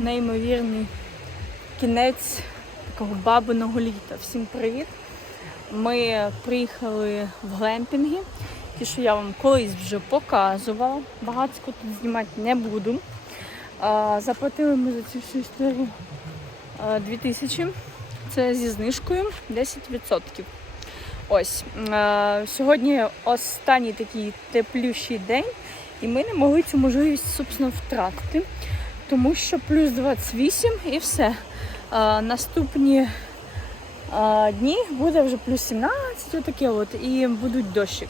неймовірний кінець такого бабиного літа. Всім привіт! Ми приїхали в глемпінги, ті, що я вам колись вже показувала. Багатсько тут знімати не буду. Заплатили ми за цю всю історію 2000. Це зі знижкою 10%. Ось сьогодні останній такий теплющий день, і ми не могли цю можливість собственно, втратити, тому що плюс 28 і все. Е, наступні е, дні буде вже плюс 17, отаке от, і будуть дощик.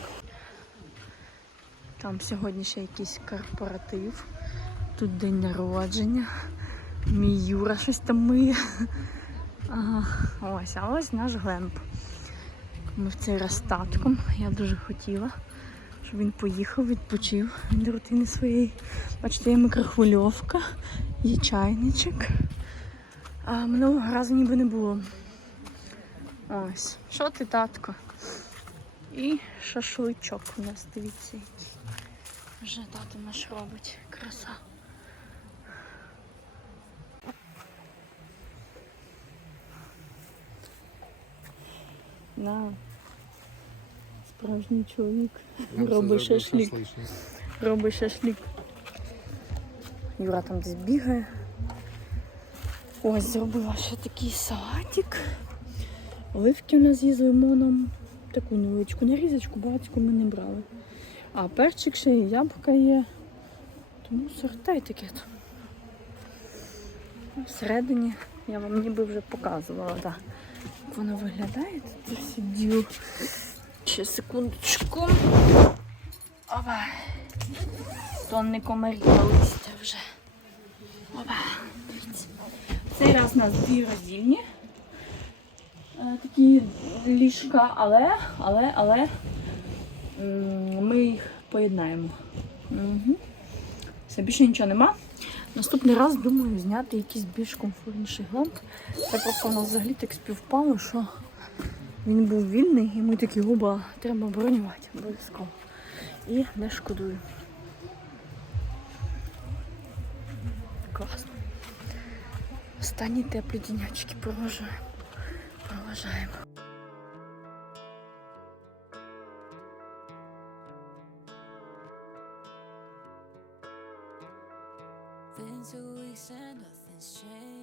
Там сьогодні ще якийсь корпоратив. Тут день народження. Мій Юра щось там миє. Ага, ось, а ось наш глемп. Ми в цей раз татком. Я дуже хотіла, щоб він поїхав, відпочив від рутини своєї. Бачите, є мікрохвильовка, є чайничок. А минулого разу ніби не було. Ось. Що ти, татко? І шашличок у нас, дивіться. Вже тато наш робить. Краса. На. Справжній чоловік. Робить шашлик. Робить шашлик. Юра там десь бігає. Ось зробила ще такий салатик. Оливки у нас є з лимоном. Таку невеличку нарізочку, багатько ми не брали. А перчик ще є, яблука є. Тому сортай таке. Всередині я вам ніби вже показувала, так. Як воно виглядає, це все діло. Ще секундочку. Опа. Тонни комарів на вже. Опа. Дивіться. Цей раз у нас дві роздільні. Е, Такі ліжка, але, але, але ми їх поєднаємо. Угу. Все, більше нічого нема. Наступний раз думаю зняти якийсь більш комфортніший глемп. Це просто у нас взагалі так співпало, що він був вільний і ми такі губа треба бронювати обов'язково. І не шкодую. Класно. Останні теплі дінячки проважаємо. Проважаємо. Nothing's changed.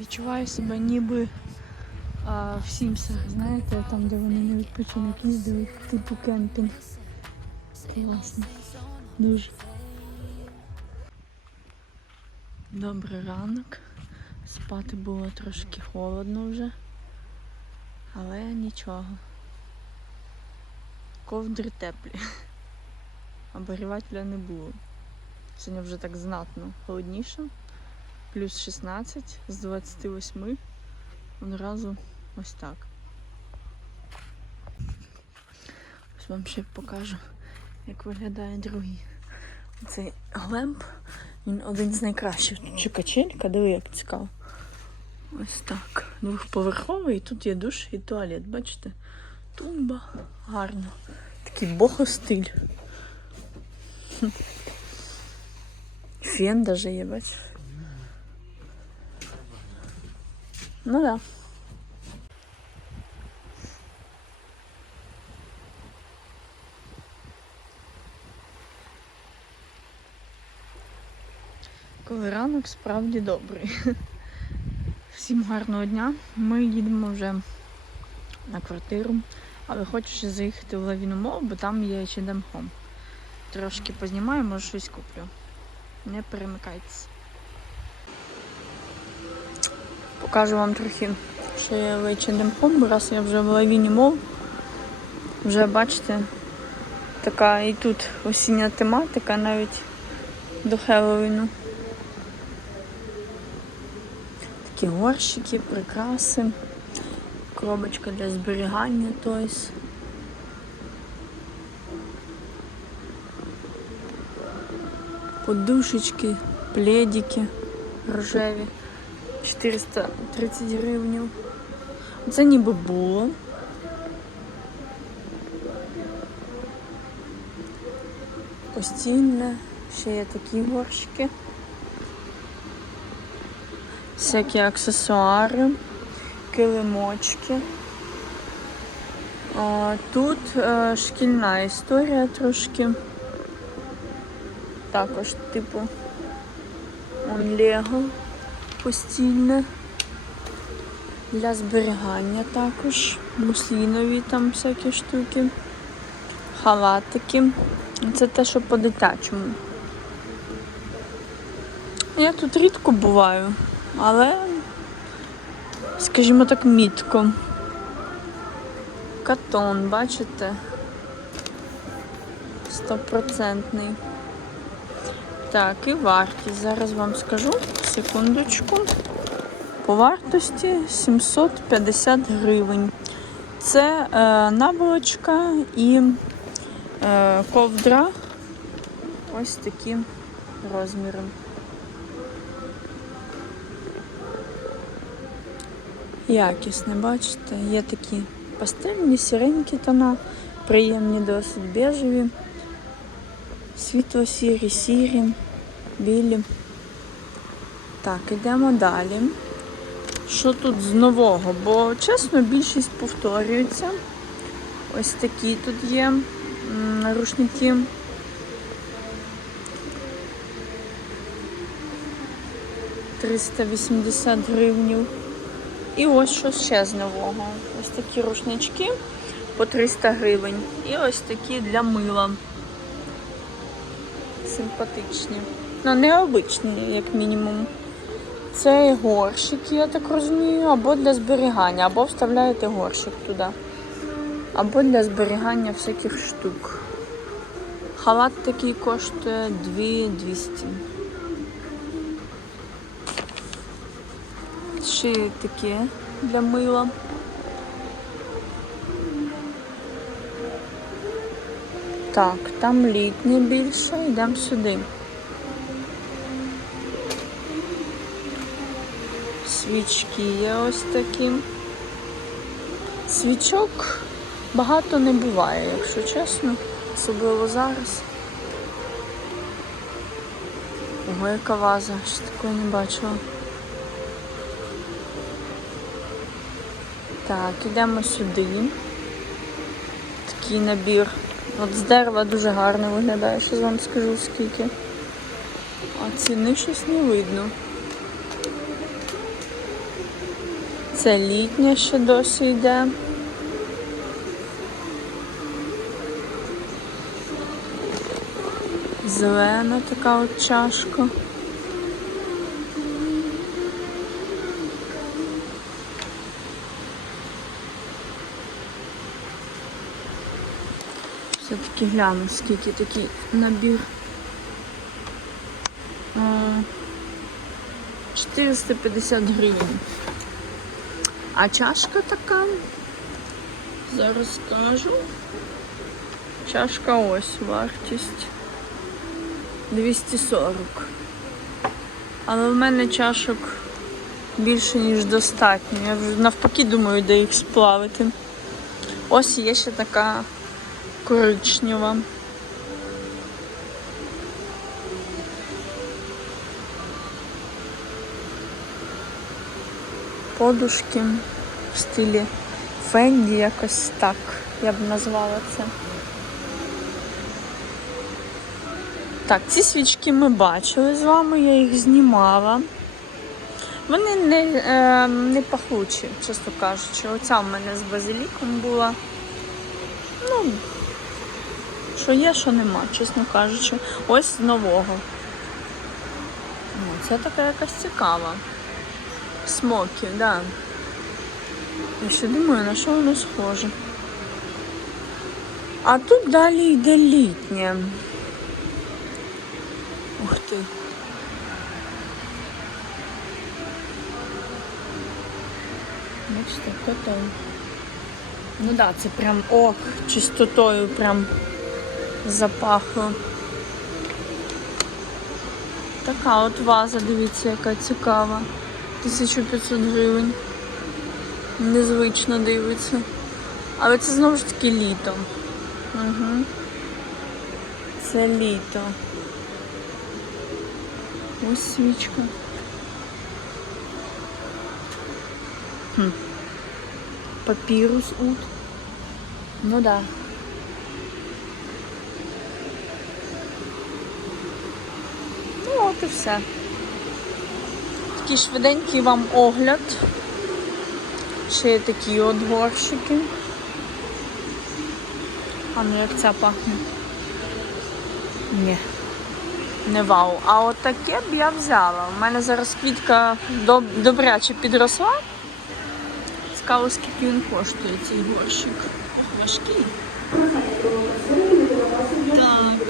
Відчуваю себе ніби а, в Сімсах, знаєте, там, де вони на відпочинок їздили, типу кемпінг. Класно. Дуже. Добрий ранок. Спати було трошки холодно вже. Але нічого. Ковдри теплі. Обогрівателя не було. Сьогодні вже так знатно холодніше плюс 16 з 28 одразу ось так. Ось вам ще покажу, як виглядає другий. Цей глемп, він один з найкращих. Тут качелька, диви, як цікаво. Ось так. Двохповерховий, тут є душ і туалет, бачите? Тумба, гарно. Такий богостиль. Хм. Фен даже є, бачиш? Ну да. Коли ранок справді добрий. Всім гарного дня. Ми їдемо вже на квартиру, але хочу ще заїхати в лавіну мол, бо там є H&M Home. Трошки познімаю, може щось куплю. Не перемикайтесь. Покажу вам трохи, що я в Home, бо раз я вже в лавіні мол. Вже бачите, така і тут осіння тематика навіть до Хеллоуіну. Такі горщики, прикраси, коробочка для зберігання тойс. Подушечки, пледики рожеві. 430 гривень. Це ніби було. Постільне, Ще є такі горщики. Всякі аксесуари, килимочки. Тут е, шкільна історія трошки. Також, типу, он Лего постільне. Для зберігання також. Муслінові там всякі штуки. Халатики. Це те, що по-дитячому. Я тут рідко буваю, але, скажімо так, мітко. Катон, бачите? Стопроцентний. Так, і вартість. Зараз вам скажу. Секундочку. По вартості 750 гривень. Це е, наволочка і е, ковдра. Ось такі розміри. Якісне, бачите, є такі пастельні, сіренькі тона, приємні досить бежеві, світло-сірі, сірі, білі. Так, ідемо далі. Що тут з нового? Бо, чесно, більшість повторюється. Ось такі тут є рушники. Триста вісімдесят гривнів. І ось що ще з нового. Ось такі рушнички по 300 гривень. І ось такі для мила. Симпатичні. Ну, необичні, як мінімум. Це горщики, я так розумію, або для зберігання, або вставляєте горщик туди. Або для зберігання всяких штук. Халат такий коштує 2200. Ще таке для мила. Так, там літнє більше, йдемо сюди. Свічки є ось такі. Свічок багато не буває, якщо чесно, особливо зараз. Ого, яка ваза, ще такої не бачила. Так, ідемо сюди. Такий набір. От з дерева дуже гарно виглядає, що вам скажу скільки. А ціни щось не видно. Це літнє ще досі йде. Зелена така от чашка. Все-таки гляну, скільки такий набір. А, 450 гривень. А чашка така, зараз скажу. Чашка ось вартість 240. Але в мене чашок більше, ніж достатньо. Я вже навпаки думаю, де їх сплавити. Ось є ще така коричнева. Подушки в стилі Фенді, якось так я б назвала це. Так, ці свічки ми бачили з вами, я їх знімала. Вони не, е, не пахучі, чесно кажучи. Оця в мене з базиліком була. Ну, що є, що нема, чесно кажучи. Ось з нового. Ну, це така якась цікава. Смокі, так. Да. Я ще думаю, на що воно схоже. А тут далі йде літнє. Ух ти. Бачите, котон. Ну так, да, це прям ох, чистотою прям запахло. Така от ваза, дивіться, яка цікава. 1500 гривень. Незвично дивиться. Але це знову ж таки літо. Угу. Це літо. Ось свічка. Хм. Папірус ут. Ну да. Ну от і все. Такий швиденький вам огляд. Ще є такі от горщики. А ну як ця пахне? Ні. Не вау. А от таке б я взяла. У мене зараз квітка доб- добряче підросла. Цікаво, скільки він коштує, цей горщик. Важкий. Так.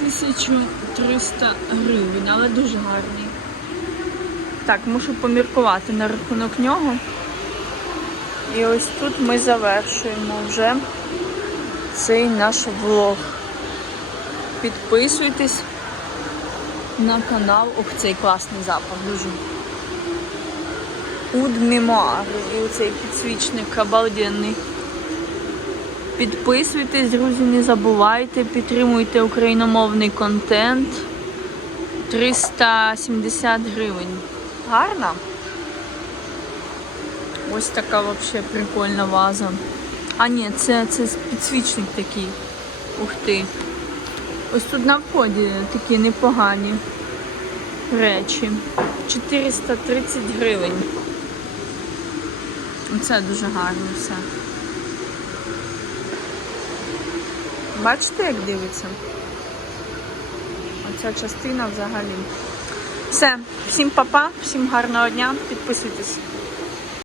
1300 гривень, але дуже гарний. Так, мушу поміркувати на рахунок нього. І ось тут ми завершуємо вже цей наш влог. Підписуйтесь на канал. Ох, цей класний запах дуже. Уд Мемуар. І оцей підсвічник обалденний. Підписуйтесь, друзі, не забувайте, підтримуйте україномовний контент. 370 гривень. Гарна? Ось така взагалі прикольна ваза. А ні, це, це підсвічник такий. Ух ти. Ось тут на вході такі непогані речі. 430 гривень. Це дуже гарно все. Бачите, як дивиться? Оця частина взагалі. Все, всім па-па, всім гарного дня, підписуйтесь.